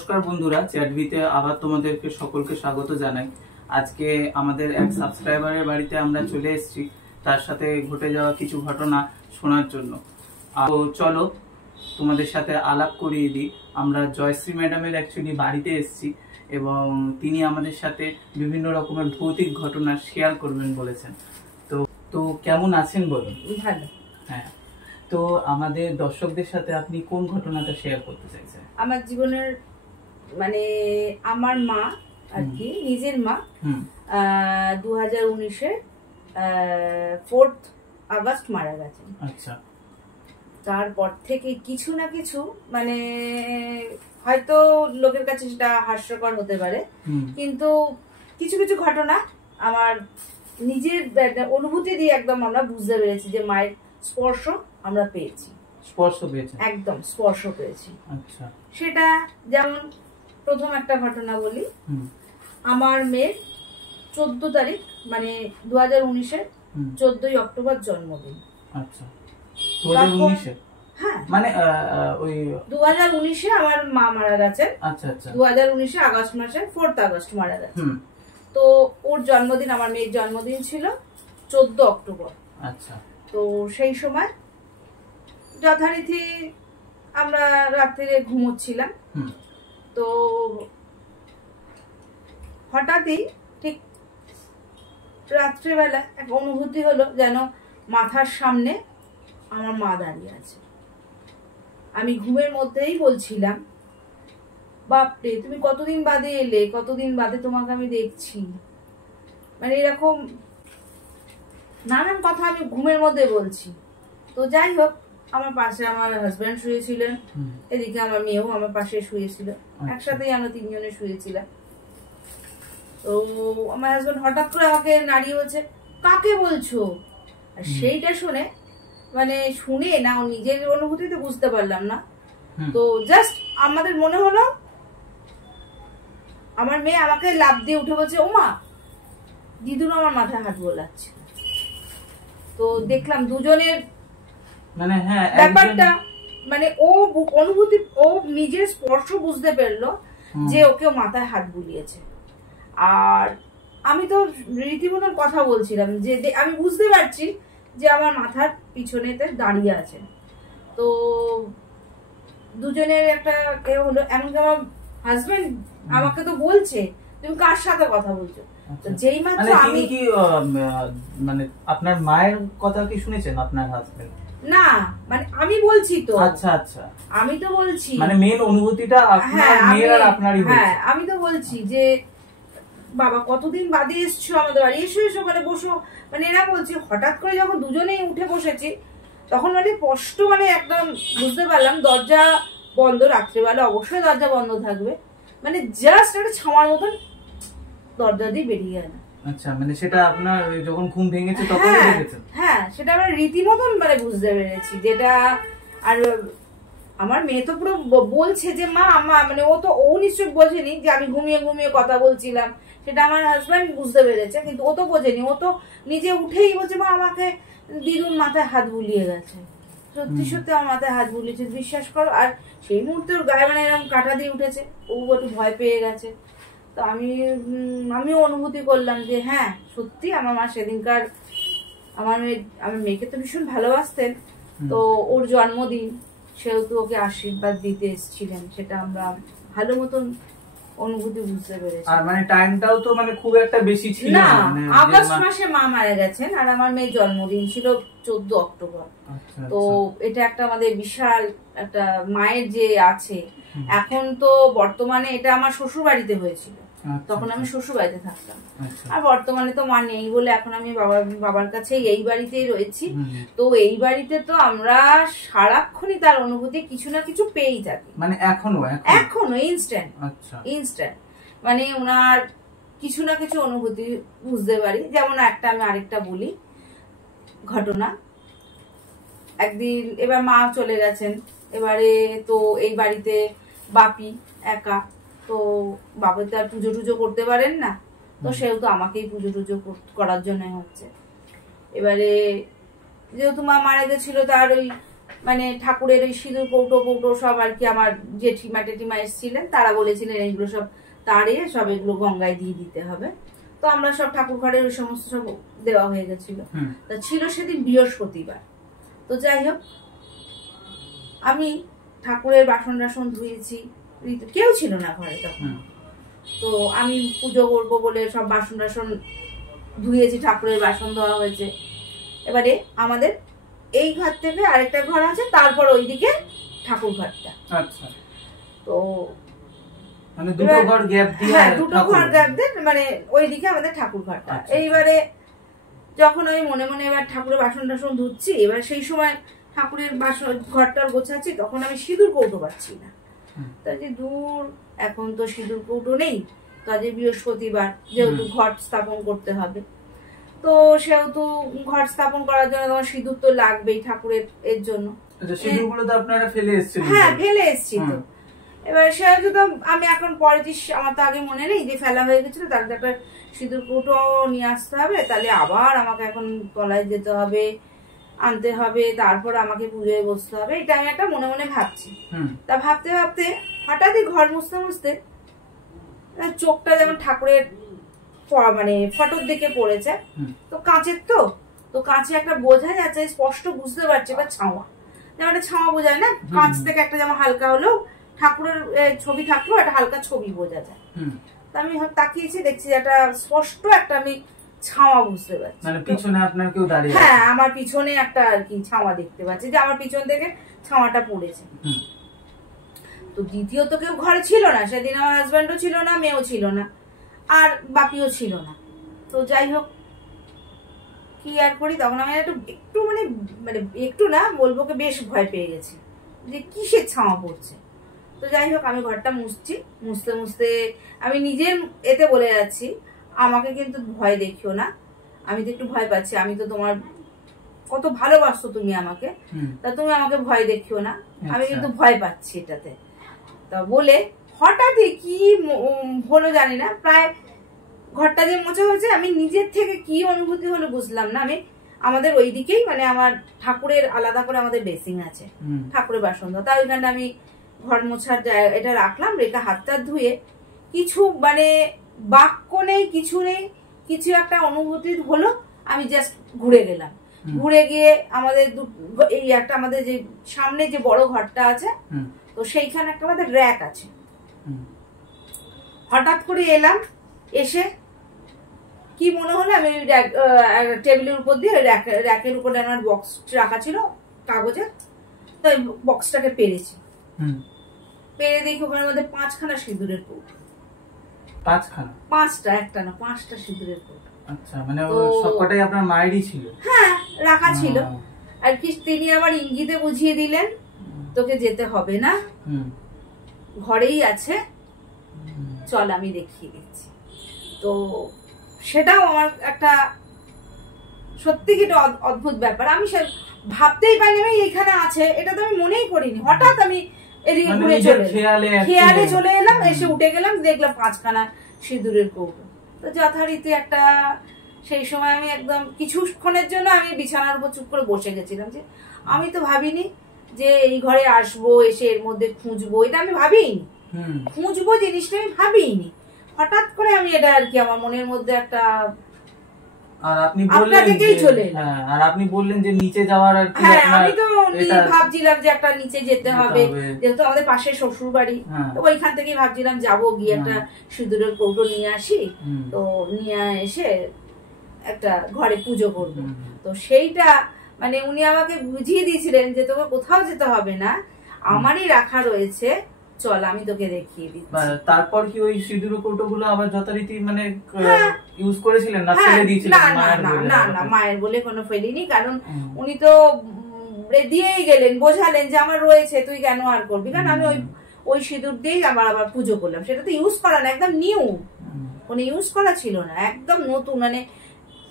নমস্কার বন্ধুরা, চ্যাটভিতে আবার তোমাদেরকে সকলকে স্বাগত জানাই। আজকে আমাদের এক সাবস্ক্রাইবারের বাড়িতে আমরা চলে এসেছি তার সাথে ঘটে যাওয়া কিছু ঘটনা শোনার জন্য। তো চলো তোমাদের সাথে আলাপ করিয়ে দিই। আমরা জয়শ্রী ম্যাডামের অ্যাকচুয়ালি বাড়িতে এসেছি এবং তিনি আমাদের সাথে বিভিন্ন রকমের ভৌতিক ঘটনা শেয়ার করবেন বলেছেন। তো তো কেমন আছেন বলুন? ভালো। হ্যাঁ, তো আমাদের দর্শকদের সাথে আপনি কোন ঘটনাটা শেয়ার করতে চাইছেন? আমার জীবনের মানে আমার মা আর কি, নিজের মা 2019-এ 4th আগস্ট মারা গেছেন। আচ্ছা। তারপর থেকে কিছু না কিছু মানে হয়তো লোকের কাছে সেটা হাস্যকর হতে পারে, কিন্তু কিছু কিছু ঘটনা আমার নিজের অনুভূতি দিয়ে একদম আমরা বুঝতে পেরেছি যে মায়ের স্পর্শ আমরা পেয়েছি। স্পর্শ পেয়েছি, একদম স্পর্শ পেয়েছি। আচ্ছা। সেটা যেমন প্রথম একটা ঘটনা বলি। আমার মেয়ের 14 তারিখ মানে 2019-এর 14ই অক্টোবর জন্মদিন। আচ্ছা, 2019-এ? হ্যাঁ, মানে ওই 2019-এ আমার মা মারা গেছেন। আচ্ছা আচ্ছা। 2019-এ আগস্ট মাসে 4th আগস্ট মারা গেছেন। তো ওর জন্মদিন, আমার মেয়ের জন্মদিন ছিল 14 অক্টোবর। আচ্ছা। তো সেই সময় যথারীতি আমরা রাত্রে ঘুমোচ্ছিলাম। তো হঠাৎই ঠিক রাত্রেবেলা এক অনুভূতি হলো যেন মাথার সামনে আমার মা দাঁড়িয়ে আছে। আমি ঘুমের মধ্যেই বলছিলাম, বাপরে তুমি কতদিন বাদে এলে, কতদিন বাদে তোমাকে আমি দেখছি, মানে এরকম নানান কথা আমি ঘুমের মধ্যে বলছি। তো যাই হোক, আমার পাশে আমার হাজব্যান্ড শুয়েছিলেন, এদিকে আমার মেয়েও আমার পাশে শুয়েছিল, একসাথেই আমরা তিনজনে শুয়েছিলাম। তো আমার হাজব্যান্ড হঠাৎ করে আমাকে নাড়িয়ে বলছে, কাকে বলছো? আর সেইটা শুনে মানে শুনে না, ও নিজের অনুভূতিতে বুঝতে পারলাম না। তো জাস্ট আমাদের মনে হলো আমার মেয়ে আমাকে লাফ দিয়ে উঠে বলছে, ওমা দিদুন আমার মাথায় হাত বোলাচ্ছে। তো দেখলাম দুজনের মানে হ্যাঁ ব্যাপারটা, মানে ও অনুভূতি, ও নিজের স্পর্শ বুঝতে পারলো যে ওকে মাথায় হাত বুলিয়েছে। আর আমি তো রীতিমতন কথা বলছিলাম যে আমি বুঝতে পারছি যে আমার মাথার পিছনেতে দাঁড়িয়ে আছে। তো দুজনের একটা এ হলো, এমনকি আমার হাজবেন্ড আমাকে তো বলছে তুমি কার সাথে কথা বলছো। তো যেই মাত্র আমি কি মানে আপনার মায়ের কথা কি শুনেছেন আপনার হাজবেন্ড? না, মানে আমি বলছি তো। আচ্ছা আচ্ছা, আমি তো বলছি মানে মেন অনুভূতিটা আপনার মেয়ের আর আপনারই। হ্যাঁ, আমি তো বলছি যে বাবা কতদিন বাদে এসছো আমাদের বাড়ি, এসো এসো মানে বসো, মানে এরা বলছি। হঠাৎ করে যখন দুজনেই উঠে বসেছি তখন মানে স্পষ্ট মানে একদম বুঝতে পারলাম দরজা বন্ধ। রাত্রিবেলা অবশ্যই দরজা বন্ধ থাকবে, মানে জাস্ট একটা ছামার মতন দরজা দিয়ে বেরিয়ে গেল। আচ্ছা, মানে সেটা আপনার যখন ঘুম ভেঙেছে তখন দেখেছেন? হ্যাঁ, সেটা আমরা রীতিমতন মানে বুঝতে পেরেছি যেটা। আর আমার মেয়ে তো পুরো বলছে যে মা মানে ও নিশ্চয়ই বোঝেনি যে আমি ঘুমিয়ে ঘুমিয়ে কথা বলছিলাম, সেটা আমার হাজব্যান্ড বুঝতে পেরেছে, কিন্তু ও তো বোঝেনি। ও তো নিজে উঠেই বলছে মা আমাকে দিদুন মাথায় হাত বুলিয়ে গেছে। সত্যি সত্যি আমার মাথায় হাত বুলিয়েছে, বিশ্বাস করো। আর সেই মুহূর্তে ওর গায়ে মানে এরকম কাটা দিয়ে উঠেছে, ও একটু ভয় পেয়ে গেছে। তো আমিও অনুভূতি করলাম যে হ্যাঁ সত্যি আমার মা সেদিনকার আমার মেয়েকে তো ভীষণ ভালোবাসতেন। তো ওর জন্মদিন, সেহেতু ওকে আশীর্বাদ দিতে এসেছিলেন, সেটা আমরা ভালো মতন অনুভূতি বুঝতে পেরেছি। আর মানে টাইমটাও তো মানে খুব একটা বেশি ছিল না, আগস্ট মাসে মা মারা গেছেন আর আমার মেয়ের জন্মদিন ছিল 14 অক্টোবর। তো এটা একটা আমাদের বিশাল একটা মায়ের যে আছে। এখন তো বর্তমানে এটা আমার শ্বশুর বাড়িতে হয়েছিল, তখন আমি শ্বশুর বাড়িতে থাকতাম। আর বর্তমানে তো মা নেই বলে এখন আমি বাবার কাছে এই বাড়িতেই রয়েছি। তো এই বাড়িতে তো আমরা সারাক্ষণই তার অনুভূতি কিছু না কিছু পেয়েই থাকি, মানে এখনো ইনস্ট্যান্ট মানে ওনার কিছু না কিছু অনুভূতি বুঝতে পারি। যেমন আমি আরেকটা বলি ঘটনা। একদিন এবার মা চলে গেছেন, এবারে তো এই বাড়িতে বাপি একা, তো বাবা তো আর পুজো টুজো করতে পারেন না, তো সেহেতু আমাকেই পুজো টুজো করার জন্য হচ্ছে। এবারে যেহেতু মা মারা গেছিল, তার ওই মানে ঠাকুরের ওই সিঁদুর কৌটো কৌটো সব আর কি আমার জেঠিমা টেঠিমা এসেছিলেন, তারা বলেছিলেন এইগুলো সব তাড়িয়ে সব এগুলো গঙ্গায় দিয়ে দিতে হবে। তো আমরা সব ঠাকুর ঘরের ওই সমস্ত সব দেওয়া হয়ে গেছিল। তা ছিল সেদিন বৃহস্পতিবার। তো যাই হোক, আমি ঠাকুরের বাসন টাসন ধুয়েছি, কেউ ছিল না ঘরে তখন। তো আমি পুজো করবো বলে সব বাসন টাসন ধুয়েছি, ঠাকুরের বাসন ধোয়া হয়েছে। এবারে আমাদের এই ঘর থেকে আরেকটা ঘর আছে, তারপর ওইদিকে ঠাকুর ঘরটা। আচ্ছা, তো মানে দুটো ঘর গ্যাপ দিয়ে, হ্যাঁ দুটো ঘর গ্যাপ দিয়ে মানে ওইদিকে আমাদের ঠাকুর ঘরটা। এইবারে যখন আমি মনে মনে এবার ঠাকুরের বাসন টাসন ধুচ্ছি, এবার সেই সময় ঠাকুরের বাসন ঘরটার গোছাচ্ছি, তখন আমি সিঁদুর কৌটো পাচ্ছি না। তাই যে দূর, এখন তো সিঁদুর কৌটো নেই, কাজে বৃহস্পতিবার যেহেতু ঘট স্থাপন করতে হবে, তো সেহেতু ঘট স্থাপন করার জন্য তোমার সিঁদুর তো লাগবেই ঠাকুরের এর জন্য। সিঁদুরগুলো তো আপনারা ফেলে এসেছিলেন? হ্যাঁ ফেলে এসেছি তো। এবার সেহেতু তো আমি এখন পরেছি, আমার তো আগে মনে নেই যে ফেলা হয়ে গেছিল, তার একটা সিঁদুর কৌটো নিয়ে আসতে হবে, তাহলে আবার আমাকে এখন তলায় যেতে হবে, আনতে হবে, তারপর আমাকে পুজোয় বসতে হবে, এটা আমি একটা মনে মনে ভাবছি। তা ভাবতে ভাবতে হঠাৎই ঘর মুছতে মুছতে চোখটা যেমন ঠাকুরের মানে ফটোর দিকে পড়েছে। তো কাঁচের তো কাঁচে একটা বোঝা যাচ্ছে, স্পষ্ট বুঝতে পারছি একটা ছাওয়া, যেমন একটা ছাওয়া বোঝায় না, কাঁচ থেকে একটা যেমন হালকা হলেও ঠাকুরের ছবি থাকলেও একটা হালকা ছবি বোঝা যায়। তো আমি তাকিয়েছি, দেখছি একটা স্পষ্ট একটা আমি ছাওয়া বুঝতে পারছি, মানে পিছনে আপনার কেউ দাঁড়িয়ে। হ্যাঁ আমার পিছনে একটা আর কি ছাওয়া দেখতে পাচ্ছি, যে আমার পিছন থেকে ছাওয়াটা পড়েছে। তো দ্বিতীয়ত কেউ ঘরে ছিল না সেদিন, আমার হাজব্যান্ডও ছিল না, মেয়েও ছিল না, আর বাপিও ছিল না। তো যাই হোক, কি আর করি, তখন আমি একটু মানে মানে একটু না বলবো, বেশ ভয় পেয়ে গেছি যে কিসের ছাওয়া পড়ছে। তো যাই হোক, আমি ঘরটা মুছছি, মুছতে মুছতে আমি নিজের এতে বলে যাচ্ছি, আমাকে কিন্তু ভয় দেখিও না, আমি তো একটু ভয় পাচ্ছি, আমি তো তোমার কত ভালোবাসতো তুমি আমাকে, তা তুমি আমাকে ভয় দেখিও না, আমি কিন্তু ভয় পাচ্ছি এটাতে। তা বলে হঠাৎই কি হলো জানি না, প্রায় ঘরটা যে মোছা হয়েছে, আমি নিজের থেকে কি অনুভূতি হলো বুঝলাম না। আমি আমাদের ওইদিকেই মানে আমার ঠাকুরের আলাদা করে আমাদের বেসিং আছে, ঠাকুরের বাসন ধোয়া, তাই ওইখানে আমি ঘর মোছার এটা রাখলাম, রেখে হাতটা ধুয়ে কিছু মানে বাক্য নেই, কিছু নেই, কিছু একটা অনুভূতি হলো, আমি জাস্ট ঘুরে গেলাম। ঘুরে গিয়ে আমাদের এই একটা আমাদের যে সামনে যে বড় ঘরটা আছে, তো সেইখানে একটা আমাদের র্যাক আছে। হঠাৎ করে এলাম, এসে কি মনে হলো, আমি টেবিলের উপর দিয়ে র্যাকের উপরে আমার বক্স রাখা ছিল কাগজে, তো বক্সটাকে পেরেছি, পেরে দেখি ওখানের মধ্যে 5খানা সিঁদুরের কৌটো। 5টা, একটা না 5টা সিঁদুরের কৌটো। আচ্ছা, মানে সবকটাই আপনার মায়েরই ছিল? হ্যাঁ রাখা ছিল, আর কি তিনি আমার ইঙ্গিতে বুঝিয়ে দিলেন, তোকে যেতে হবে না, ঘরেই আছে, চল আমি দেখিয়ে দিচ্ছি। তো সেটাও আমার একটা সত্যি কি অদ্ভুত ব্যাপার, আমি ভাবতেই পারিনি আমি এখানে আছে, এটা তো আমি মনেই করিনি। হঠাৎ আমি এদিকে ঘুরে খেয়ালে চলে এলাম, এসে উঠে গেলাম, দেখলাম 5খানা সিঁদুরের কৌটো। তো যথারীতি একটা সেই সময় আমি একদম কিছুক্ষণের জন্য আমি বিছানার উপর চুপ করে বসে গেছিলাম, যে আমি তো ভাবিনি যে এই ঘরে আসবো, এসে এর মধ্যে খুঁজবো, এটা আমি ভাবিনি, খুঁজবো জিনিসটা আমি ভাবিনি। হঠাৎ করে আমি এটা আর কি আমার মনের মধ্যে একটা, আর আপনি বললেন যে নিচে যাওয়ার আর কি। হ্যাঁ আমি তো ভাবছিলাম যে একটা নিচে যেতে হবে, যেহেতু আমাদের পাশে শ্বশুর বাড়ি, তো ওইখান থেকেই ভাবছিলাম যাবো, গিয়ে একটা সিঁদুরের কৌটো নিয়ে আসি, তো নিয়ে এসে একটা ঘরে পুজো করবো। তো সেইটা মানে উনি আমাকে বুঝিয়ে দিয়েছিলেন যে তোকে কোথাও যেতে হবে না, আমারই রাখা রয়েছে, চল আমি তোকে দেখিয়ে দিচ্ছি। তারপর কি ওই সিঁদুর কৌটোগুলো আবার যথারীতি মানে ইউজ করেছিলেন না ফেলে দিয়েছিলেন? না না, মায়ের বলে কোনো ফেলিনি, কারণ উনি তো দিয়েই গেলেন, বোঝালেন যে আমার রয়েছে, তুই কেন আর করবি, কারণ আমি ওই সিঁদুর দিয়েই আবার পুজো করলাম। সেটা তো ইউজ করা না, একদম নিউ, কোনো ইউজ করা ছিল না, একদম নতুন, মানে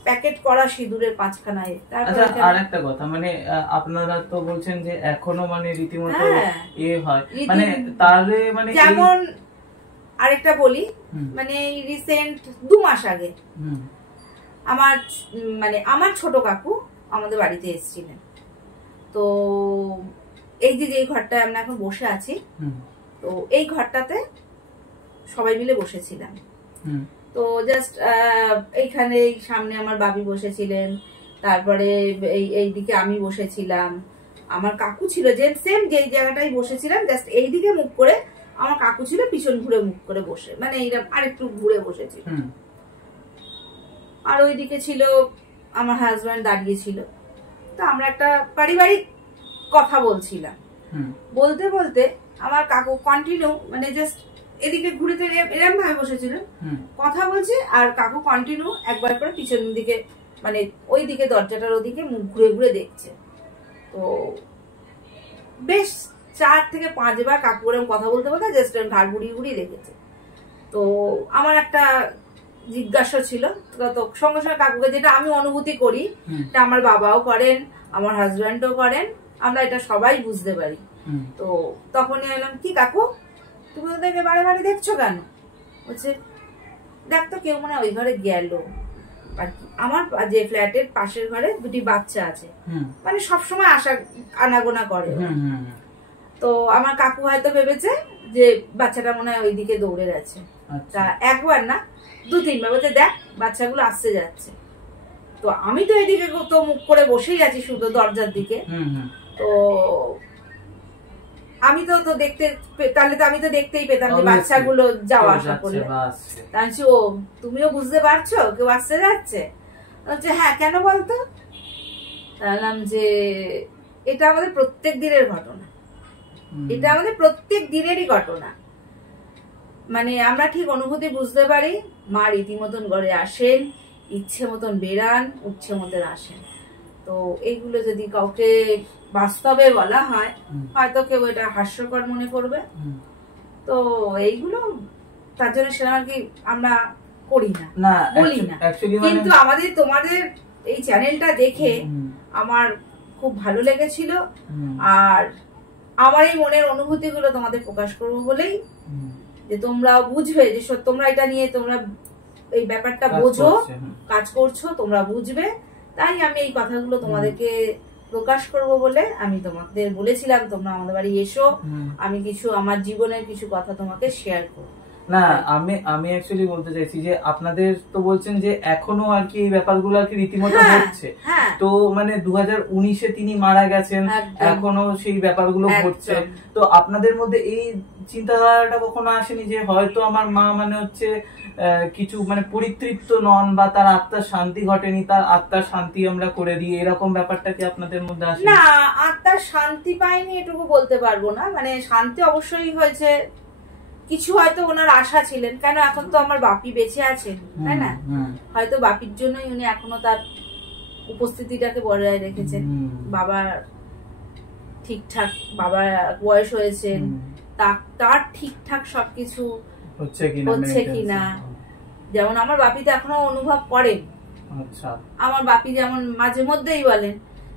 প্যাকেট করা সিঁদুরের 5খানা। আর একটা কথা, মানে আপনারা তো বলছেন যে এখনো মানে রীতিমতো হয়, মানে তাহলে মানে যেমন আরেকটা বলি, মানে রিসেন্ট 2 মাস আগে আমার ছোট কাকু আমাদের বাড়িতে এসেছিলেন। তো এই যে ঘরটায় আমরা এখন বসে আছি, তো এই ঘরটাতে সবাই মিলে বসেছিলাম। তো জাস্ট এইখানে সামনে আমার বাবি বসেছিলেন, তারপরে এইদিকে আমি বসেছিলাম, আমার কাকু ছিল যে সেম যেই জায়গাটাই বসেছিলাম, জাস্ট এইদিকে মুখ করে আমার কাকু ছিল পিছন ঘুরে মুখ করে বসে, মানে এইরকম আরেকটু ঘুরে বসেছিল। আর ওইদিকে ছিল আমার হাজব্যান্ড দাঁড়িয়ে ছিল। তো আমরা একটা পারিবারিক কথা বলছিলাম, বলতে বলতে আমার কাকু কন্টিনিউ মানে জাস্ট এদিকে ঘুরেতে এরকম ভাবে বসেছিল, কথা বলছে, আর কাকু কন্টিনিউ একবার করে পিছন দিকে মানে ওই দিকে দরজাটার ওদিকে মুখ ঘুরে ঘুরে দেখছে। তো বেশ 4 থেকে 5 বার কাকু এরকম কথা বলতে বলতে জাস্ট ঘাড় ঘুরিয়ে ঘুরিয়ে দেখেছে। তো আমার একটা জিজ্ঞাসা ছিল, তো সঙ্গে সঙ্গে কাকুকে, যেটা আমি অনুভূতি করি, এটা আমার বাবাও করেন, আমার হাজব্যান্ডও করেন, আমরা এটা সবাই বুঝতে পারি। তো তখনই এলাম, কি কাকু তুমি ওদেরকে বারে বারে দেখছো কেন? বলছে দেখ তো কেউ মনে হয় ওই ঘরে গেল। আর কি আমার যে ফ্ল্যাটের পাশের ঘরে 2টি বাচ্চা আছে, মানে সবসময় আনাগোনা করে। তো আমার কাকু হয়তো ভেবেছে যে বাচ্চাটা মনে হয় ওইদিকে দৌড়ে গেছে। তা একবার না 2-3 বার বলছে দেখ বাচ্চাগুলো আসতে যাচ্ছে। তো আমি তো এদিকে তো মুখ করে বসেই আছি শুধু দরজার দিকে। তো আমি তো দেখতে, তাহলে তো আমি তো দেখতেই পেতাম যে বাচ্চাগুলো যাওয়া আসা করলে। তাহলে ও তুমিও বুঝতে পারছো কেউ আসতে যাচ্ছে? বলছে হ্যাঁ, কেন বলতো? বললাম যে এটা আমাদের প্রত্যেক দিনের ঘটনা, এটা আমাদের প্রত্যেক দিনেরই ঘটনা। মানে আমরা ঠিক অনুভূতি বুঝতে পারি, মা রীতিমতন ঘরে আসেন, ইচ্ছে মতন বেরান, উচ্ছে মতন আসেন। তো এইগুলো যদি কাউকে বাস্তবে বলা হয়, হয়তো কেউ এটা হাস্যকর মনে করবে। তো এইগুলো তার জন্য সেটা আর কি আমরা করি না, বলি না। কিন্তু আমাদের তোমাদের এই চ্যানেলটা দেখে আমার খুব ভালো লেগেছিল, আর আমার এই মনের অনুভূতি গুলো তোমাদের প্রকাশ করবো বলেই, যে তোমরা বুঝবে যে তোমরা এটা নিয়ে তোমরা এই ব্যাপারটা বোঝো, কাজ করছো, তোমরা বুঝবে। তাই আমি এই কথাগুলো তোমাদেরকে প্রকাশ করব বলে আমি তোমাদের বলেছিলাম তোমরা আমাদের বাড়ি এসো, আমি কিছু আমার জীবনের কিছু কথা তোমাকে শেয়ার করব। না, আমি অ্যাকচুয়ালি বলতে চাইছি যে আপনাদের তো বলছেন যে এখনো আর কি এই ব্যাপারগুলো আর কি রীতিমতো হচ্ছে। তো মানে 2019-এ তিনি মারা গেছেন, এখনো সেই ব্যাপারগুলো ঘটছে। তো আপনাদের মধ্যে এই চিন্তাধারাটা কখনো আসেনি যে হয়তো আমার মা মানে হচ্ছে কিছু মানে পরিতৃপ্ত নন, বা তার আত্মার শান্তি ঘটেনি, তার আত্মার শান্তি আমরা করে দিই, এরকম ব্যাপারটা কি আপনাদের মধ্যে আসে? না, আত্মার শান্তি পাইনি এটুকু বলতে পারবো না, মানে শান্তি অবশ্যই হয়েছে। কিছু হয়তো ওনার আশা ছিলেন, কেন এখন তো আমার বাপি বেঁচে আছেন, তাই না? হয়তো বাপির জন্যই উনি এখনো তার উপস্থিতিটাকে বজায় রেখেছেন। বাবা ঠিকঠাক, বাবা বয়স হয়েছেন, তার ঠিকঠাক সবকিছু হচ্ছে কিনা। যেমন আমার বাপি তো এখনো অনুভব করেন। আমার বাপি যেমন মাঝে মধ্যেই বলেন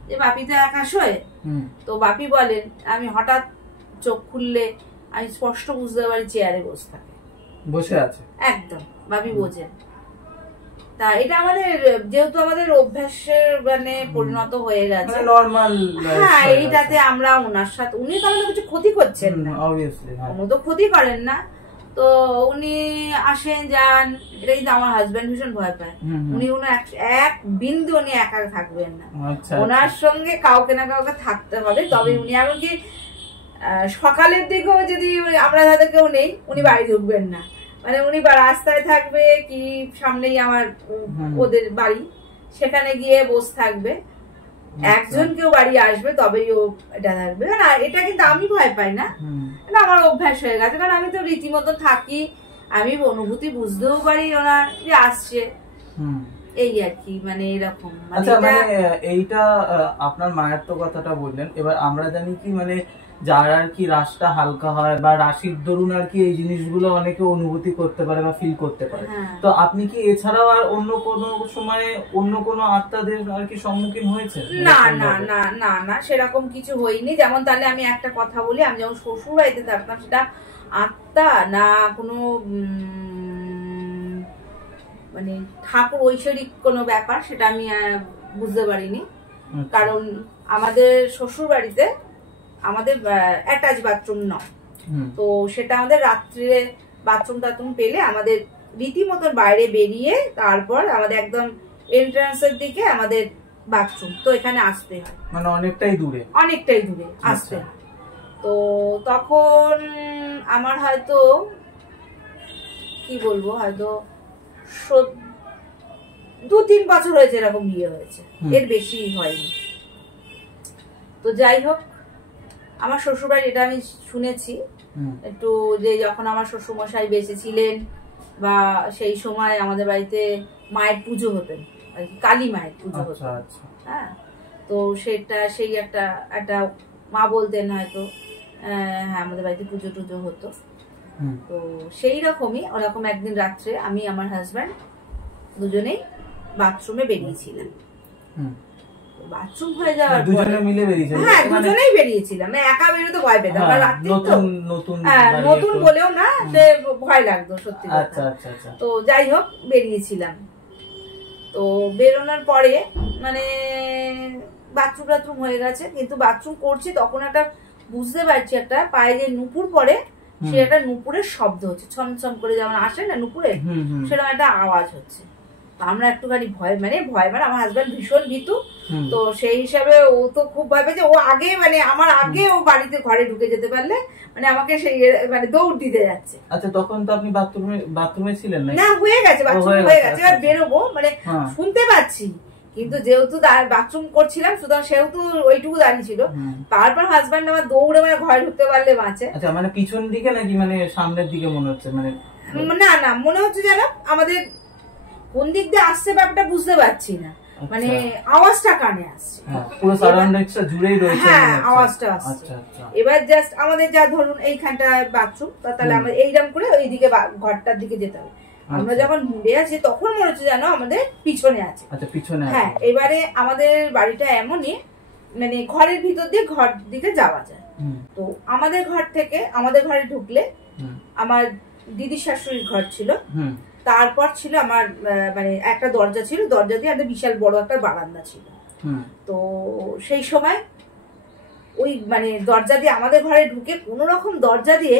যে বাপি তো একা শোয়, তো বাপি বলেন আমি হঠাৎ চোখ খুললে আমি স্পষ্ট বুঝতে পারি চেয়ারে বসে আছে, একদম বাপি বোঝেন। তা এটা আমাদের যেহেতু আমাদের অভ্যাসের মানে পরিণত হয়ে গেছে, হ্যাঁ, এইটাতে আমরা ওনার সাথে, উনি তো আমাদের কিছু ক্ষতি করছেন না, উনি তো ক্ষতি করেন না। তো উনি আসেন যান, এটা কিন্তু আমার হাজবেন্ড ভীষণ ভয় পায়। উনি এক বিন্দু উনি একা থাকবেন না, ওনার সঙ্গে কাউকে না কাউকে থাকতে হবে। তবে উনি এমনকি সকালের দিকেও যদি আমরা যাদের কেউ নেই, উনি বাড়ি ঢুকবেন না, মানে উনি রাস্তায় থাকবে কি সামনেই আমার ওদের বাড়ি, সেখানে গিয়ে বসে থাকবে। একজন কেউ বাড়ি আসবে তবেই ও এটা থাকবে না। এটা কিন্তু আমি ভয় পাই না, আমার অভ্যাস হয়ে গেছে, কারণ আমি তো রীতিমতো থাকি, আমি অনুভূতি বুঝতেও পারি ওনার যে আসছে, এই আর কি, মানে এরকম। আচ্ছা, মানে এইটা আপনার মায়ের তো কথাটা বললেন, এবার আমরা জানি কি মানে যার আর কি রাশিটা হালকা হয় বা রাশির দরুন আর কি এই জিনিসগুলো অনেকে অনুভূতি করতে পারে বা ফিল করতে পারে। তো আপনি কি এছাড়াও আর অন্য কোনো সময়ে অন্য কোনো আত্মাদের আর কি সম্মুখীন হয়েছেন? না না না না না, সেরকম কিছু হয়নি। যেমন তাহলে আমি একটা কথা বলি, আমি যখন শ্বশুর বাড়িতে থাকতাম, সেটা আত্মা না কোনো মানে ঠাকুর ঐশ্বরিক কোনো ব্যাপার, সেটা আমি বুঝতে পারিনি। কারণ আমাদের শ্বশুর বাড়িতে আমাদের অ্যাটাচ বাথরুম নয়, তো সেটা আমাদের রাত্রে বাথরুম টাথরুম পেলে আমাদের রীতিমতো বাইরে বেরিয়ে তারপর আমাদের একদম এন্ট্রান্সের দিকে আমাদের বাথরুম, তো এখানে আসতে হয়, মানে অনেকটাই দূরে আসতে হয়। তো তখন আমার হয়তো কি বলবো, হয়তো 2-3 বছর হয়েছে এরকম বিয়ে হয়েছে, এর বেশি হয়নি। তো যাই হোক, আমার শ্বশুরবাড়ি এটা আমি শুনেছি একটু, যে যখন আমার শ্বশুরমশাই বেঁচে ছিলেন বা সেই সময় আমাদের বাড়িতে মায়ের পুজো হতেন, কালী মায়ের পুজো হতো। হ্যাঁ, তো সেটা সেই একটা মা বলতেন হয়তো, হ্যাঁ আমাদের বাড়িতে পুজো টুজো হতো। তো সেই রকমই ওরকম একদিন রাত্রে আমি আমার হাজব্যান্ড দুজনেই বাথরুমে বেরিয়েছিলাম। বাথরুম হয়ে যাওয়ার দুজনে মিলে বেরিয়েছিলাম, হ্যাঁ দুজনেই বেরিয়েছিলাম, একা বেরোতে ভয় পেতাম, রাত্রি তো নতুন বলেও না, সে ভয় লাগতো সত্যি। তো যাই হোক বেরিয়েছিলাম, তো বেরোনোর পরে মানে বাথরুম টাথরুম হয়ে গেছে, কিন্তু বাথরুম করছি তখন একটা বুঝতে পারছি একটা পায়ে যে নুপুর পরে, সে একটা নুপুরের শব্দ হচ্ছে, ছমছম করে যেমন আসে না নুপুরের, সেরকম একটা আওয়াজ হচ্ছে। আমরা একটুখানি ভয় মানে আমার হাজব্যান্ড ভীষণ ভীতু, তো সেই হিসাবে ও তো খুব ভাবে যে ও আগে মানে আমার আগে ও বাড়িতে ঘরে ঢুকে যেতে পারলে মানে আমাকে সেই মানে দৌড় দিতে যাচ্ছে। আচ্ছা, তখন তো আপনি বাথরুমে ছিলেন না? হয়ে গেছে, বাথরুম হয়ে গেছে, আর বেরোবো মানে শুনতে পাচ্ছি, কিন্তু যেহেতু বাথরুম করছিলাম সুতরাং সেহেতু ওইটুকু দাঁড়িয়ে ছিল। তারপর হাজব্যান্ড আমার দৌড়ে মানে ঘরে ঢুকতে পারলে বাঁচে। আচ্ছা, মানে পিছন দিকে নাকি মানে সামনের দিকে মনে হচ্ছে? মানে না মনে হচ্ছে যেন আমাদের কোন দিক দিয়ে আসছে ব্যাপারটা বুঝতে পারছি না, মানে আওয়াজটা কানে আসছে, পুরো সারাউন্ডিংসটা জুড়েই রয়েছে, হ্যাঁ আওয়াজটা আসছে। এবার জাস্ট আমাদের যা ধরুন এইখানটা বাথরুম, তাহলে আমরা এইরকম করে ওইদিকে ঘরটার দিকে যেতে হবে। আমরা যখন মুড়ে আছি তখন মনে হচ্ছে যেন আমাদের পিছনে আছে। আচ্ছা, পিছনে। হ্যাঁ, এবারে আমাদের বাড়িটা এমনই মানে ঘরের ভিতর দিয়ে ঘর দিকে যাওয়া যায়। তো আমাদের ঘর থেকে আমাদের ঘরে ঢুকলে আমার দিদি শাশুড়ির ঘর ছিল, তারপর ছিল আমার মানে একটা দরজা ছিল, দরজা দিয়ে একটা বিশাল বড় একটা বারান্দা ছিল। তো সেই সময় ওই মানে দরজা দিয়ে আমাদের ঘরে ঢুকে কোন রকম দরজা দিয়ে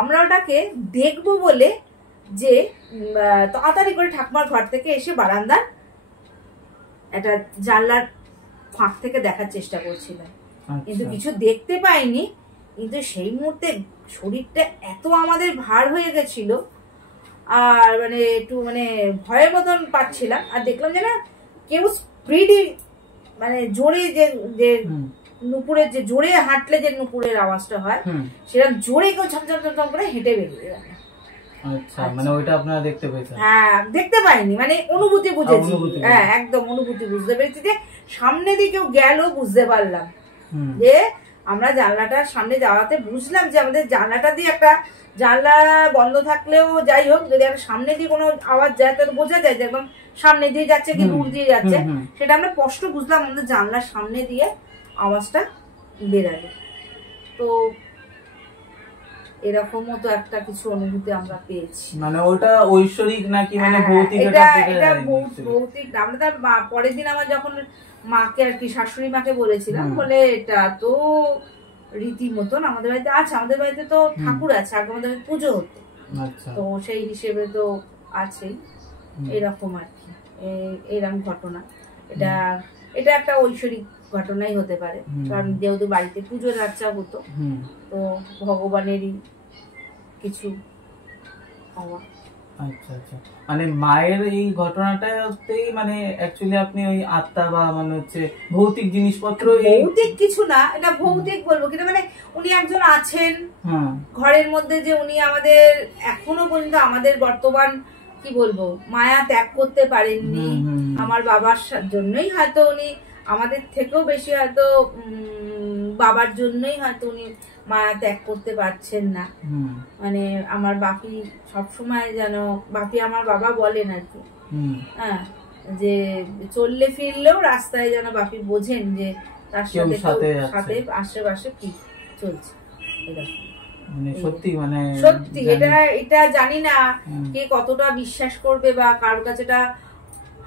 আমরা ওটাকে দেখবো বলে যে তাড়াতাড়ি করে ঠাকুমার ঘর থেকে এসে বারান্দার একটা জানলার ফাঁক থেকে দেখার চেষ্টা করছিলাম, কিন্তু কিছু দেখতে পাইনি। কিন্তু সেই মুহূর্তে শরীরটা এত আমাদের ভার হয়ে গেছিল আর মানে একটু মানে ভয়ের মতন পাচ্ছিলাম, আর দেখলাম যে না কেউ স্পিডে মানে জোরে যে নুপুরের যে জোরে হাঁটলে যে নুপুরের আওয়াজটা হয় সেরকম জোরে কেউ ঝমঝম করে হেঁটে বেরিয়ে গেল। আচ্ছা, মানে ওইটা আপনারা দেখতে পেয়েছেন? হ্যাঁ, দেখতে পাইনি, মানে অনুভূতি বুঝেছি, হ্যাঁ একদম অনুভূতি বুঝতে পেরেছি যে সামনে দিয়ে কেউ গেল, বুঝতে পারলাম যে আমরা জানলাটার সামনে যাওয়াতে বুঝলাম যে আমাদের জানলাটা দিয়ে একটা জানলা বন্ধ থাকলেও যাই হোক, যদি একটা সামনে দিয়ে কোনো আওয়াজ যায় তাহলে বোঝা যায় যে একদম সামনে দিয়ে যাচ্ছে কি দূর দিয়ে যাচ্ছে, সেটা আমরা স্পষ্ট বুঝলাম আমাদের জানলার সামনে দিয়ে আওয়াজটা বেরালো। তো এরকম মতো একটা কিছু অনুভূতি আমরা পেয়েছি। মানে ওটা ঐশ্বরিক নাকি মানে ভৌতিক? এটা ভৌতিক। আমরা তার পরের দিন আমার যখন মাকে আর কি শাশুড়ি মাকে বলেছিলাম, বলে এটা তো রীতি মতন আমাদের বাড়িতে আছে, আমাদের বাড়িতে তো ঠাকুর আছে, আগে আমাদের পুজো হতো, তো সেই হিসেবে তো আছেই। এরকম আর কি, এরকম ঘটনা। এটা একটা ঐশ্বরিক ঘটনাই হতে পারে, কারণ যেহেতু বাড়িতে পুজোর আর্চা হতো, তো ভগবানেরই কিছু হওয়া। আচ্ছা আচ্ছা, মানে মায়ের এই ঘটনাটাতেই মানে অ্যাকচুয়ালি আপনি ওই আত্মা বা মানে হচ্ছে ভৌতিক জিনিসপত্র, ভৌতিক কিছু না, এটা ভৌতিক বলবো কিন্তু মানে উনি একজন আছেন ঘরের মধ্যে, যে উনি আমাদের এখনো পর্যন্ত আমাদের বর্তমান কি বলবো মায়া ত্যাগ করতে পারেননি। আমার বাবার জন্যই হয়তো উনি আমাদের থেকেও বেশি হয়তো বাবার জন্যই হয়তো উনি মায়া ত্যাগ করতে পারছেন না। মানে আমার বাপি সবসময় যেন, বাপি আমার বাবা বলেন আর কি, হ্যাঁ, যে চললে ফিরলেও রাস্তায় যেন বাপি বোঝেন যে তার সাথে আশেপাশে কি চলছে। সত্যি এটা জানি না কে কতটা বিশ্বাস করবে বা কারোর কাছে এটা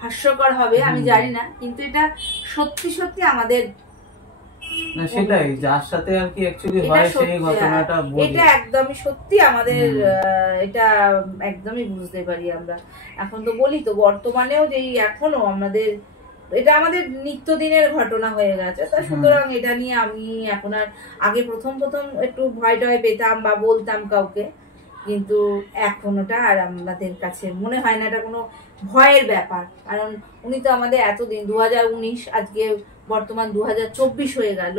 হাস্যকর হবে আমি জানি না, কিন্তু এটা সত্যি সত্যি আমাদের না সেটাই যার সাথে আর কি অ্যাকচুয়ালি হয় সেই ঘটনাটা বলি, এটা একদমই সত্যি আমাদের এটা একদমই বুঝতে পারি আমরা। এখন তো বলি তো বর্তমানেও যে এখনো আমাদের এটা আমাদের নিত্যদিনের ঘটনা হয়ে গেছে, তা সুতরাং এটা নিয়ে আমি এখন আর আগে প্রথম প্রথম একটু ভয় টয় পেতাম বা বলতাম কাউকে, কিন্তু এখন ওটা আর আমাদের কাছে মনে হয় না এটা কোনো ভয়ের ব্যাপার। কারণ উনি তো আমাদের এতদিন 2019 আজকে বর্তমান 2024 হয়ে গেল,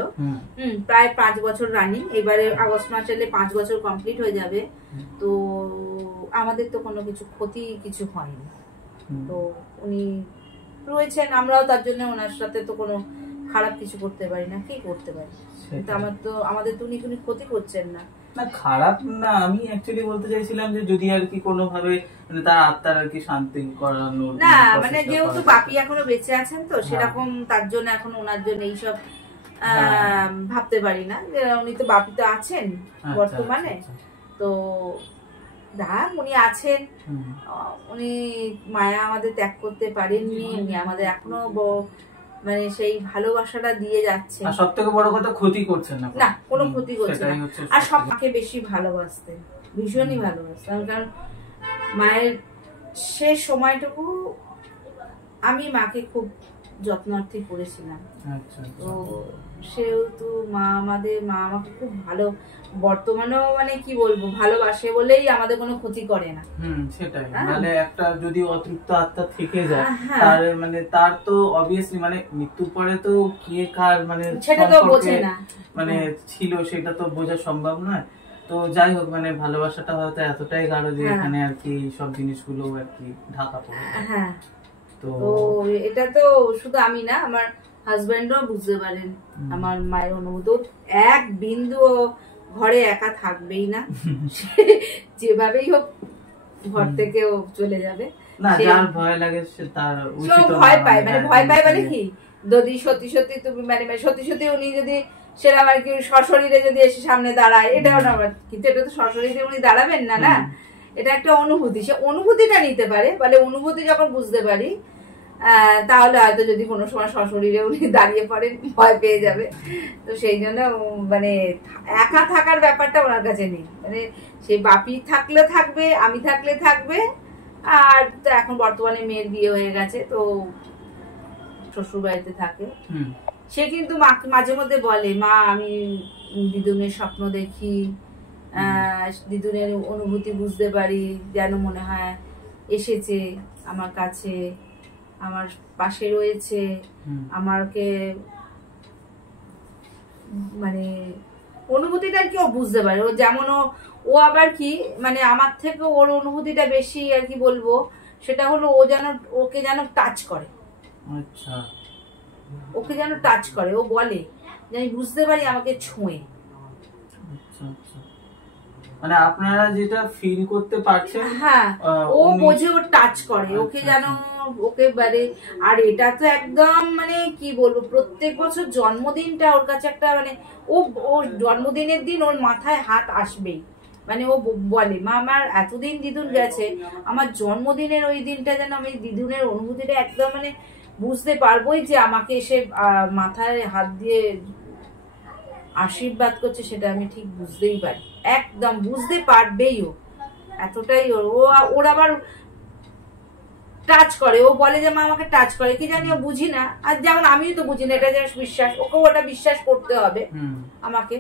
প্রায় 5 বছর রানিং, এবারে আগস্ট মাস এলে 5 বছর কমপ্লিট হয়ে যাবে। তো আমাদের তো কোনো কিছু ক্ষতি কিছু হয়নি, তো উনি রয়েছেন, আমরাও তার জন্য ওনার সাথে তো কোনো খারাপ কিছু করতে পারি না, কি করতে পারি, কিন্তু আমাদের তো উনি কোনো ক্ষতি করছেন না। না খারাপ না, আমি অ্যাকচুয়ালি বলতে চাইছিলাম যে যদি আর কি কোনো ভাবে মানে তার আত্মার আর কি শান্তি করানোর, না মানে যেহেতু বাপি এখনো বেঁচে আছেন তো সেরকম তার জন্য এখন ওনার জন্য এইসব ভাবতে পারি না, যে উনি তো বাপি তো আছেন বর্তমানে, তো উনি আছেন, উনি মায়া আমাদের ত্যাগ করতে পারেননি, উনি আমাদের এখনো মানে সেই ভালোবাসাটা দিয়ে যাচ্ছে। আর সবথেকে বড় কথা ক্ষতি করছেন না, না কোনো ক্ষতি করছেন না, আর সবকে বেশি ভালোবাসতেন, ভীষণই ভালোবাসতেন, কারণ মায়ের শেষ সময়টুকু আমি মাকে খুব যত্নার্থী করেছিলাম। তো সেহেতু মা আমাকে খুব ভালো, বর্তমানেও মানে কি বলবো ভালোবাসে বলেই আমাদের কোনো ক্ষতি করে না। সেটাই, মানে একটা যদি অতৃপ্ত আত্মা থেকে যায় তার মানে তার তো অবভিয়াসলি মানে মৃত্যুর পরে তো কে কার মানে সেটা তো বোঝে না, মানে ছিল সেটা তো বোঝা সম্ভব নয়। তো যাই হোক মানে ভালোবাসাটা হয়তো এতটাই গাঢ় যে এখানে আর কি সব জিনিসগুলো আর কি ঢাকা পড়ে। তো এটা তো শুধু আমি না, আমার হাজবেন্ডও বুঝতে পারেন আমার মায়ের অনুভূতি, এক বিন্দু ঘরে একা থাকবেই না, যেভাবেই হোক ঘর থেকে চলে যাবে। না যার ভয় লাগে সে তার উচিত ভয় পায়, মানে ভয় পায় মানে কি, যদি সত্যি সত্যি তুমি মানে সত্যি সত্যি উনি যদি সেরকম আর কি সশরীরে যদি এসে সামনে দাঁড়ায়, এটাও না, কিন্তু এটা তো সশরীরে উনি দাঁড়াবেন না, না এটা একটা অনুভূতি, সে অনুভূতিটা নিতে পারে, বলে অনুভূতি যখন বুঝতে পারি তাহলে হয়তো যদি কোনো সময় সশরীরে উনি দাঁড়িয়ে পড়েন ভয় পেয়ে যাবে। তো সেই জন্য মানে একা থাকার ব্যাপারটা ওনার কাছে নেই, মানে সেই বাপি থাকলে থাকবে, আমি থাকলে থাকবে, আর তো এখন বর্তমানে মেয়ের বিয়ে হয়ে গেছে তো শ্বশুর বাড়িতে থাকে, সে কিন্তু মাঝে মধ্যে বলে মা আমি দিদুনের স্বপ্ন দেখি, দিদুনের অনুভূতি বুঝতে পারি, যেন মনে হয় এসেছে আমার কাছে, আমার পাশে রয়েছে, আমাকে মানে অনুভূতিটা কি ও বুঝতে পারে, ও যেমন ও আবার কি মানে আমার থেকে ওর অনুভূতিটা বেশি আর কি বলবো, সেটা হলো ও যেন ওকে যেন টাচ করে, আচ্ছা ওকে যেন টাচ করে, ও বলে যে আমি বুঝতে পারি আমাকে ছুঁয়ে, মানে আপনারা যেটা ফিল করতে পারছেন ও বোঝে, ও টাচ করে, ওকে যেন ওকে বারে। আর এটা তো একদম মানে কি বলবো, প্রত্যেক বছর জন্মদিনটা ওর কাছে একটা মানে ও জন্মদিনের দিন ওর মাথায় হাত আসবেই, মানে ও বলে মা আমার এতদিন দিদুন গেছে, আমার জন্মদিনের ওই দিনটা যেন আমি দিদুনের অনুভূতিটা একদম মানে বুঝতে পারবোই, যে আমাকে এসে মাথায় হাত দিয়ে আশীর্বাদ করছে, সেটা আমি ঠিক বুঝতেই পারি, একদম বুঝতে পারবেই ও, এতটাই ওর আবার টাচ করে, ও বলে যে মা আমাকে টাচ করে, কি জানি ও বুঝি না, আর যেমন আমিও তো বুঝি না, এটা যে বিশ্বাস, ওকে ওটা বিশ্বাস করতে হবে আমাকে,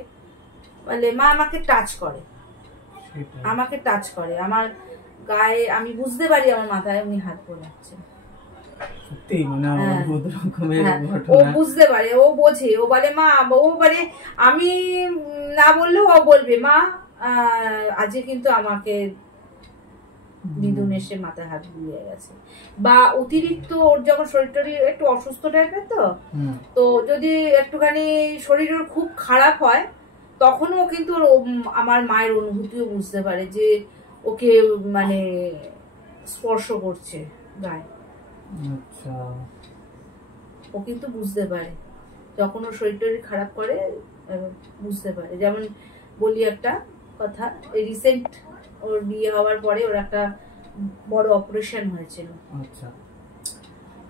বলে মা আমাকে টাচ করে, আমাকে টাচ করে আমার গায়ে, আমি বুঝতে পারি আমার মাথায় উনি হাত বোলাচ্ছেন, ও বুঝতে পারে, ও বোঝে, ও বলে মা, ও বলে আমি না বললেও ও বলবে মা আজকে কিন্তু আমাকে দিদুন এসে মাথায় হাত বুলিয়ে গেছে, বা অতিরিক্ত ওর যখন শরীরটা একটু অসুস্থ টাইপের তো যদি একটুখানি শরীর ওর খুব খারাপ হয় তখনও কিন্তু আমার মায়ের অনুভূতিও বুঝতে পারে যে ওকে মানে স্পর্শ করছে গায়ে, আচ্ছা ও কিন্তু বুঝতে পারে যখন ওর শরীরটা খারাপ করে, বুঝতে পারে। যেমন বলি একটা কথা, রিসেন্ট ওর বিয়ে হওয়ার পরে ওর একটা বড় অপারেশন হয়েছিল,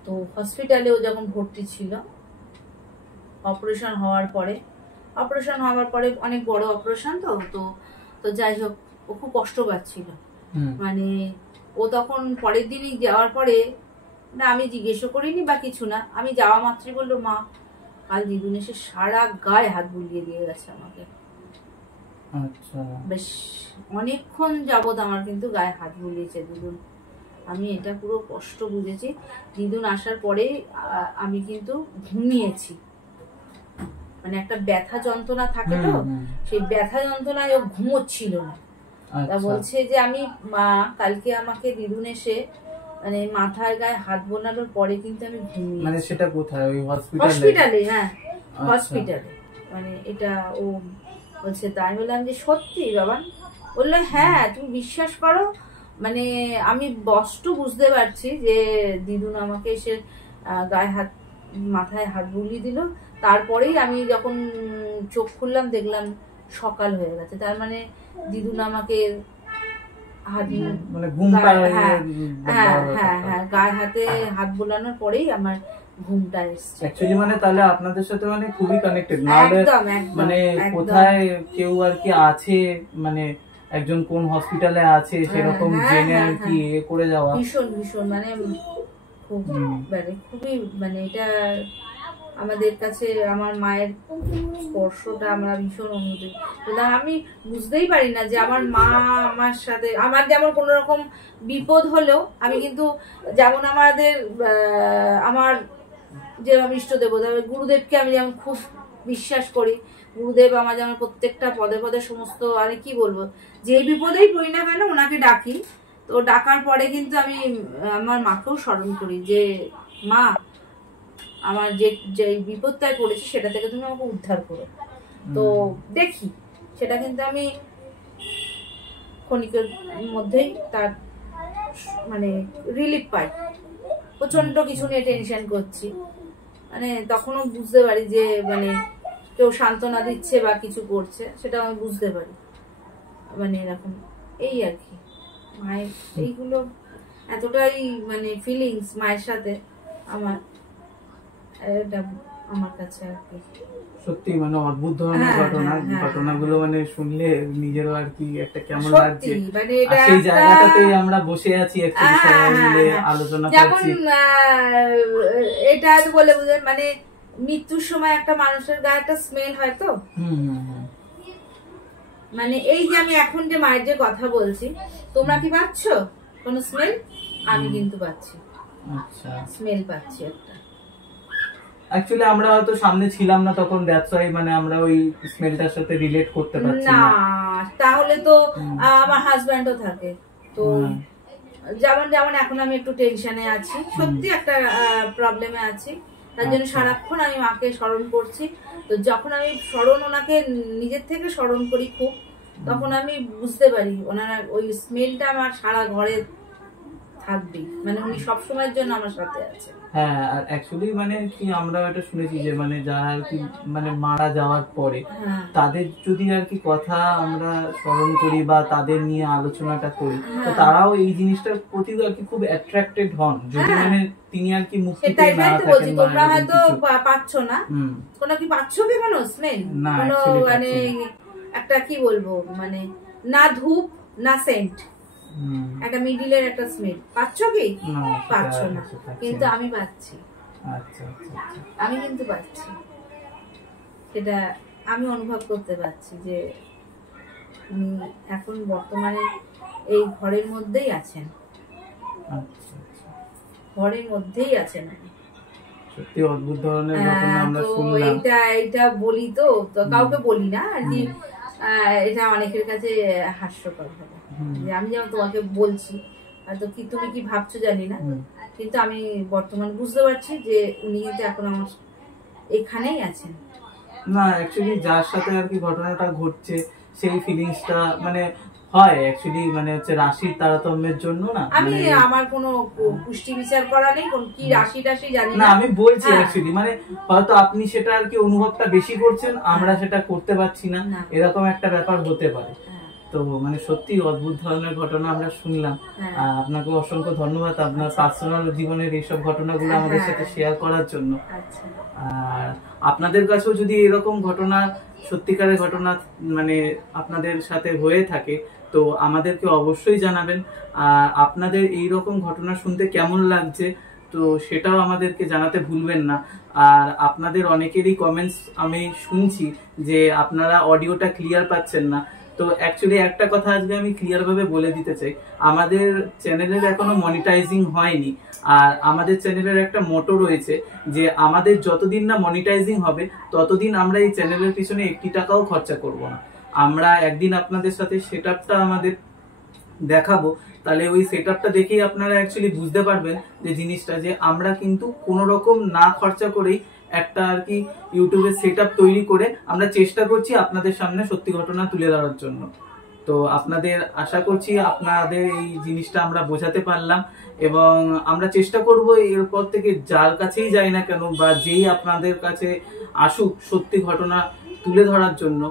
তো হসপিটালেও যখন ভর্তি ছিল, অপারেশন হওয়ার পরে অনেক বড় অপারেশন তো তো তো যাই হোক, ও খুব কষ্ট পাচ্ছিল। মানে ও তখন পরের দিনই যাওয়ার পরে, না আমি জিজ্ঞেসও করিনি বা কিছু না, আমি যাওয়া মাত্রই বললো, মা কাল দিদুন এসে সারা গায়ে হাত বুলিয়ে দিয়ে গেছে আমাকে। আচ্ছা, বেশ অনেকক্ষণ যাবত আমার কিন্তু গায়ে হাত বুলিয়েছে দিদুন। আমি এটা পুরো কষ্ট বুঝেছি। দিদুন আসার পরে আমি কিন্তু ঘুমিয়েছি, মানে একটা ব্যথা যন্ত্রণা থাকে তো, সেই ব্যথা যন্ত্রণায় ও ঘুমোচ্ছিল না। তা বলছে যে আমি মা কালকে আমাকে দিদুন এসে মানে মাথায় গায়ে হাত বোলানোর পরে কিন্তু আমি ঘুমিয়ে। মানে সেটা কোথায়? ওই হসপিটালে? হ্যাঁ হসপিটালে। মানে এটা ও বলছে। তাই বললাম যে সত্যি বাবা? বললো হ্যাঁ, তুমি বিশ্বাস করো, মানে আমি স্পষ্ট বুঝতে পারছি যে দিদুন আমাকে এসে গায়ে হাত, মাথায় হাত বুলিয়ে দিল। তারপরেই আমি যখন চোখ খুললাম দেখলাম সকাল হয়ে গেছে। তার মানে দিদুন আমাকে গায়ে হাতে হাত বোলানোর পরেই আমার ঘুমটা এসেছে। অ্যাকচুয়ালি মানে তাহলে আপনাদের সাথে মানে খুবই কানেক্টেড, মানে কোথায় কেউ আর কি আছে, মানে একজন কোন হসপিটালে আছে সেরকম জেনে আর কি করে যাওয়া ভীষণ ভীষণ মানে খুবই মানে এটা আমাদের কাছে আমার মায়ের স্পর্শটা আমরা ভীষণ অনুভূতি। আমি বুঝতেই পারি না যে আমার মা আমার সাথে, আমার যেমন কোন রকম বিপদ হলেও আমি কিন্তু যেমন আমার যে ইষ্ট দেবতা গুরুদেবকে আমি যেমন খুব বিশ্বাস করি, গুরুদেব আমার যেমন প্রত্যেকটা পদে পদে সমস্ত, আমি কি বলবো, যে বিপদেই পড়ি না কেন ওনাকে ডাকি। তো ডাকার পরে কিন্তু আমি আমার মাকেও স্মরণ করি যে মা আমার যে বিপদটায় পড়েছি সেটা থেকে তুমি আমাকে উদ্ধার করো। তো দেখি সেটা কিন্তু আমি ক্ষণিকের মধ্যেই তার মানে রিলিফ পাই। প্রচন্ড কিছু নিয়ে টেনশন করছি, মানে তখনও বুঝতে পারি যে মানে কেউ সান্ত্বনা দিচ্ছে বা কিছু করছে, সেটা আমি বুঝতে পারি। মানে এরকম এই আর কি মায়ের এইগুলো এতটাই মানে ফিলিংস মায়ের সাথে আমার, এটা আমার কাছে আর কি সত্যি মানে অদ্ভুত ধরনের ঘটনাগুলো মানে শুনলে নিজেরও আর কি একটা কেমন লাগছে। মানে সেই জায়গাটাতেই আমরা বসে আছি অ্যাকচুয়ালি সবাই মিলে আলোচনা করছি। এটা বলে বুঝে মানে মৃত্যুর সময় একটা মানুষের গায়ে একটা স্মেল হয় তো, মানে এই যে আমি এখন যে মায়ের যে কথা বলছি, তোমরা কি পাচ্ছ কোন স্মেল? আমি কিন্তু পাচ্ছি। আচ্ছা, স্মেল পাচ্ছি একটা। অ্যাকচুয়ালি আমরা হয়তো সামনে ছিলাম না তখন, দ্যাটস ওয়াই মানে আমরা ওই স্মেলটার সাথে রিলেট করতে পারছি না। তাহলে তো আমার হাজবেন্ডও থাকে তো, যেমন এখন আমি একটু টেনশনে আছি, সত্যি একটা প্রবলেমে আছি, তার জন্য সারাক্ষণ আমি মাকে স্মরণ করছি। তো যখন আমি ওনাকে নিজের থেকে স্মরণ করি খুব, তখন আমি বুঝতে পারি ওনার ওই স্মেলটা আমার সারা ঘরে থাকবে, মানে উনি সবসময়ের জন্য আমার সাথে আছে। হ্যাঁ, আর অ্যাকচুয়ালি মানে কি আমরা এটা শুনেছি যে মানে যারা আর কি মানে মারা যাওয়ার পরে তাদের যদি আর কি কথা আমরা স্মরণ করি বা তাদের নিয়ে আলোচনাটা করি, তো তারাও এই জিনিসটার প্রতি আর কি খুব অ্যাট্রাক্টেড হন, যদি মানে তিনি আর কি মুক্তিতে না থাকেন। তোমরা হয়তো পাচ্ছ না, তোমরা কি পাচ্ছ কি কোনো স্মেল? কোনো মানে একটা কি বলবো, মানে না ধূপ না সেন্ট, একটা মিডিলের একটা স্মেল পাচ্ছ কি? পাচ্ছ না, কিন্তু আমি পাচ্ছি। আমি কিন্তু পাচ্ছি, সেটা আমি অনুভব করতে পারছি যে উনি এখন বর্তমানে এই ঘরের মধ্যেই আছেন, ঘরের মধ্যেই আছেন। সত্যি অদ্ভুত ধরনের ঘটনা আমরা শুনলাম। এইটা বলি তো কাউকে বলি না আর কি, এটা অনেকের কাছে হাস্যকর হবে যে আমি যেমন তোমাকে বলছি, হয়তো কি তুমি কি ভাবছো জানি না, কিন্তু আমি বর্তমানে বুঝতে পারছি যে উনি কিন্তু এখন আমার এখানেই আছেন। না অ্যাকচুয়ালি যার সাথে আর কি ঘটনাটা ঘটছে সেই ফিলিংসটা মানে হয় অ্যাকচুয়ালি মানে হচ্ছে রাশির তারতম্যের জন্য না। আমি আমার কোনো পুষ্টি বিচার করা নেই, কোন কি রাশি টাশি জানি না, আমি বলছি অ্যাকচুয়ালি মানে হয়তো আপনি সেটা আর কি অনুভবটা বেশি করছেন, আমরা সেটা করতে পারছি না, এরকম একটা ব্যাপার হতে পারে। তো মানে সত্যি অদ্ভুত ধরনের ঘটনা আমরা শুনলাম। আপনাকে অসংখ্য ধন্যবাদ আপনার পার্সোনাল জীবনের এইসব ঘটনাগুলো আমাদের সাথে শেয়ার করার জন্য। আর আপনাদের কাছেও যদি এরকম ঘটনা, সত্যিকারের ঘটনা মানে আপনাদের সাথে হয়ে থাকে তো আমাদেরকে অবশ্যই জানাবেন। আর আপনাদের এইরকম ঘটনা শুনতে কেমন লাগছে তো সেটাও আমাদেরকে জানাতে ভুলবেন না। আর আপনাদের অনেকেরই কমেন্টস আমি শুনছি যে আপনারা অডিওটা ক্লিয়ার পাচ্ছেন না। তো অ্যাকচুয়ালি একটা কথা আজকে আমি ক্লিয়ার ভাবে বলে দিতে চাই, আমাদের চ্যানেলের এখনো মনিটাইজিং হয়নি। আর আমাদের চ্যানেলের একটা মোটো রয়েছে যে আমাদের যতদিন না মনিটাইজিং হবে ততদিন আমরা এই চ্যানেলের পিছনে 1 টাকাও খরচা করব না। আমরা একদিন আপনাদের সাথে সেটআপটা আমাদের দেখাবো, তাহলে ওই সেটআপটা দেখেই আপনারা অ্যাকচুয়ালি বুঝতে পারবেন যে জিনিসটা, যে আমরা কিন্তু কোনো রকম না খরচা করেই একটা আর কি ইউটিউবের সেটআপ তৈরি করে আমরা চেষ্টা করছি আপনাদের সামনে সত্যি ঘটনা তুলে ধরার জন্য। তো আপনাদের আশা করছি আপনাদের এই জিনিসটা আমরা বোঝাতে পারলাম, এবং আমরা চেষ্টা করব এরপর থেকে যার কাছেই যাই না কেন বা যেই আপনাদের কাছে আসুক সত্যি ঘটনা তুলে ধরার জন্য,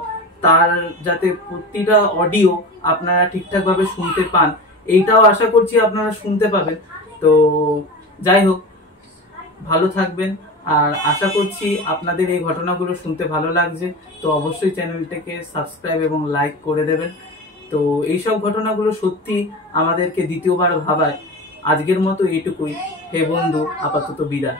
তার যাতে প্রতিটা অডিও আপনারা ঠিকঠাক ভাবে শুনতে পান, এইটাও আশা করছি আপনারা শুনতে পাবেন। তো যাই হোক, ভালো থাকবেন। আর আশা করছি আপনাদের এই ঘটনাগুলো শুনতে ভালো লাগছে, তো অবশ্যই চ্যানেলটাকে সাবস্ক্রাইব এবং লাইক করে দেবেন। তো এইসব ঘটনাগুলো সত্যি আমাদেরকে দ্বিতীয়বার ভাবায়। আজকের মতো এইটুকুই। হে বন্ধু, আপাতত বিদায়।